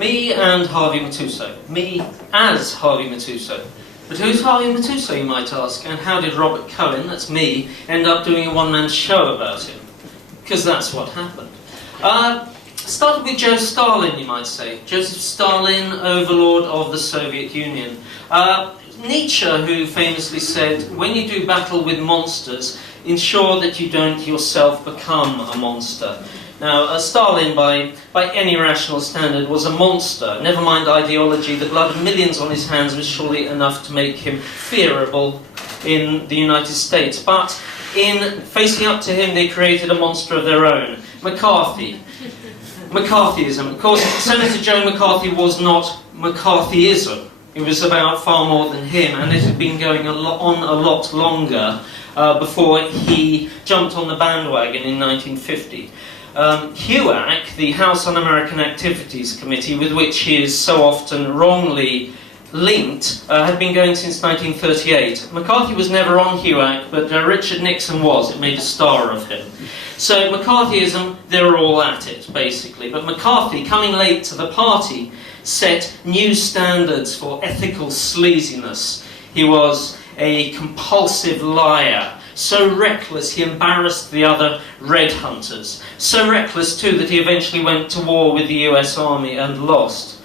Me and Harvey Matusow. Me as Harvey Matusow. But who's Harvey Matusow, you might ask? And how did Robert Cohen, that's me, end up doing a one-man show about him? Because that's what happened. Started with Joe Stalin, you might say. Joseph Stalin, overlord of the Soviet Union. Nietzsche, who famously said, when you do battle with monsters, ensure that you don't yourself become a monster. Now, Stalin, by any rational standard, was a monster. Never mind ideology, the blood of millions on his hands was surely enough to make him fearable in the United States. But in facing up to him, they created a monster of their own. McCarthyism. Of course, Senator Joe McCarthy was not McCarthyism. It was about far more than him, and it had been going on a lot longer before he jumped on the bandwagon in 1950. HUAC, the House Un-American Activities Committee, with which he is so often wrongly linked, had been going since 1938. McCarthy was never on HUAC, but Richard Nixon was. It made a star of him. So McCarthyism, they were all at it, basically. But McCarthy, coming late to the party, set new standards for ethical sleaziness. He was a compulsive liar. So reckless he embarrassed the other Red Hunters. So reckless too that he eventually went to war with the US Army and lost.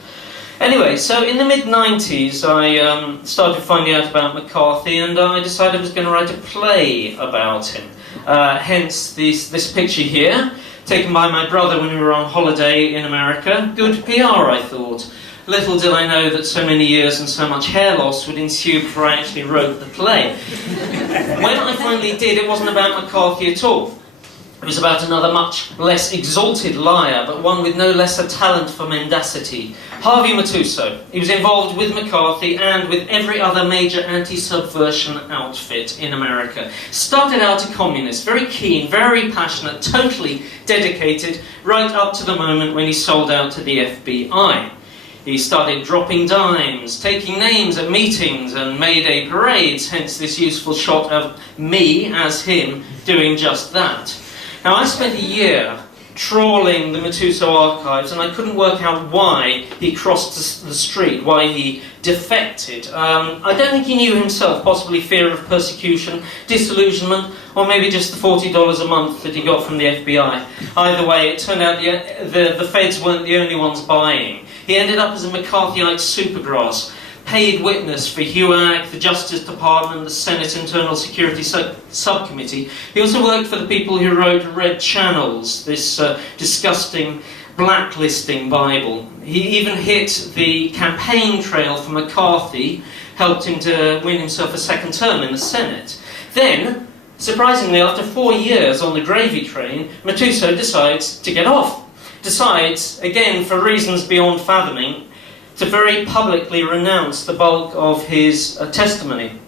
Anyway, so in the mid-90s I started finding out about McCarthy, and I decided I was going to write a play about him. Hence this picture here, taken by my brother when we were on holiday in America. Good PR, I thought. Little did I know that so many years and so much hair loss would ensue before I actually wrote the play. When I finally did, it wasn't about McCarthy at all. It was about another much less exalted liar, but one with no lesser talent for mendacity. Harvey Matusow. He was involved with McCarthy and with every other major anti-subversion outfit in America. Started out a communist, very keen, very passionate, totally dedicated, right up to the moment when he sold out to the FBI. He started dropping dimes, taking names at meetings and Mayday parades, hence this useful shot of me as him doing just that. Now, I spent a year trawling the Matusow archives, and I couldn't work out why he crossed the street, why he defected. I don't think he knew himself, possibly fear of persecution, disillusionment, or maybe just the $40 a month that he got from the FBI. Either way, it turned out the feds weren't the only ones buying. He ended up as a McCarthyite supergrass, paid witness for HUAC, the Justice Department, the Senate Internal Security Subcommittee. He also worked for the people who wrote Red Channels, this disgusting blacklisting Bible. He even hit the campaign trail for McCarthy, helped him to win himself a second term in the Senate. Then, surprisingly, after 4 years on the gravy train, Matusow decides to get off. Decides, again for reasons beyond fathoming, to very publicly renounce the bulk of his testimony.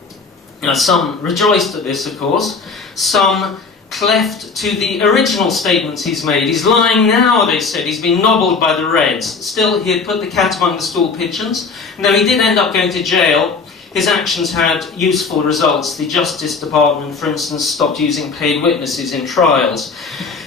Now, some rejoiced at this, of course. Some cleft to the original statements he's made. He's lying now, they said. He's been nobbled by the Reds. Still, he had put the cat among the stool pigeons. And though he did end up going to jail, his actions had useful results. The Justice Department, for instance, stopped using paid witnesses in trials.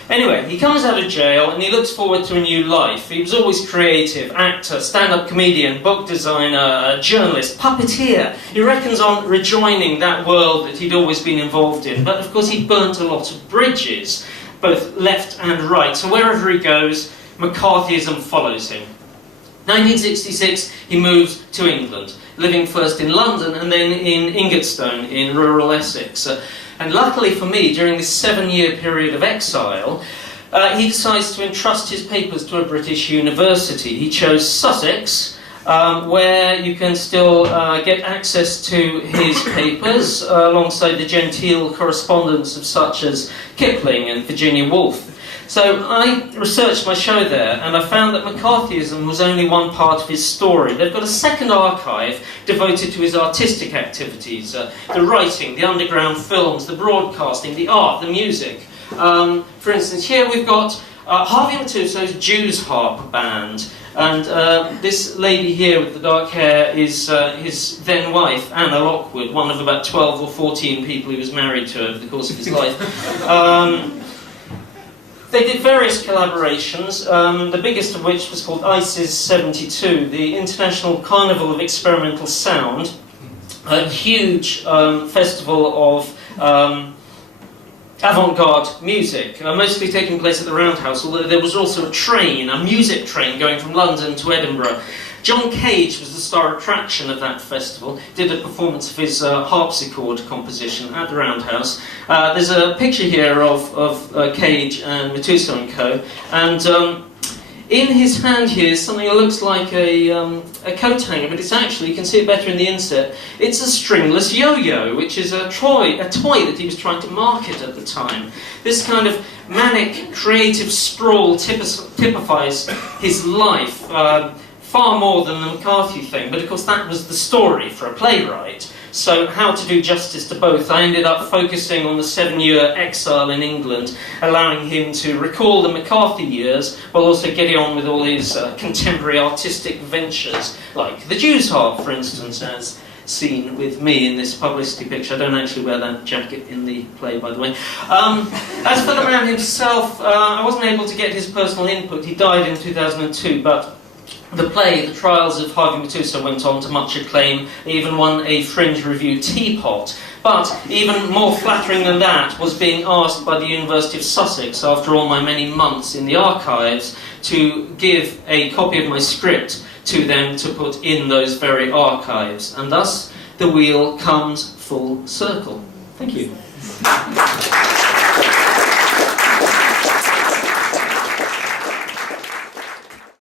Anyway, he comes out of jail and he looks forward to a new life. He was always creative, actor, stand-up comedian, book designer, journalist, puppeteer. He reckons on rejoining that world that he'd always been involved in. But of course he burnt a lot of bridges, both left and right. So wherever he goes, McCarthyism follows him. 1966, he moves to England, living first in London and then in Ingatstone in rural Essex. And luckily for me, during this 7-year period of exile, he decides to entrust his papers to a British university. He chose Sussex, where you can still get access to his papers, alongside the genteel correspondence of such as Kipling and Virginia Woolf. So I researched my show there, and I found that McCarthyism was only one part of his story. They've got a second archive devoted to his artistic activities, the writing, the underground films, the broadcasting, the art, the music. For instance, here we've got Harvey Matusow's Jews Harp Band, and this lady here with the dark hair is his then wife, Anna Lockwood, one of about 12 or 14 people he was married to over the course of his life. They did various collaborations, the biggest of which was called ICES 72, the International Carnival of Experimental Sound, a huge festival of avant-garde music, mostly taking place at the Roundhouse, although there was also a music train going from London to Edinburgh. John Cage was the star attraction of that festival, did a performance of his harpsichord composition at the Roundhouse. There's a picture here of Cage and Matusow and Co. And in his hand here is something that looks like a coat hanger, but it's actually, you can see it better in the inset, it's a stringless yo-yo, which is a toy that he was trying to market at the time. This kind of manic, creative sprawl typifies his life, far more than the McCarthy thing, but of course that was the story for a playwright. So how to do justice to both, I ended up focusing on the 7-year exile in England, allowing him to recall the McCarthy years, while also getting on with all his contemporary artistic ventures, like the Jew's Harp, for instance, as seen with me in this publicity picture. I don't actually wear that jacket in the play, by the way. As for the man himself, I wasn't able to get his personal input. He died in 2002, but the play, The Trials of Harvey Matusow, went on to much acclaim. It even won a Fringe Review teapot. But even more flattering than that was being asked by the University of Sussex, after all my many months in the archives, to give a copy of my script to them to put in those very archives. And thus, the wheel comes full circle. Thank you.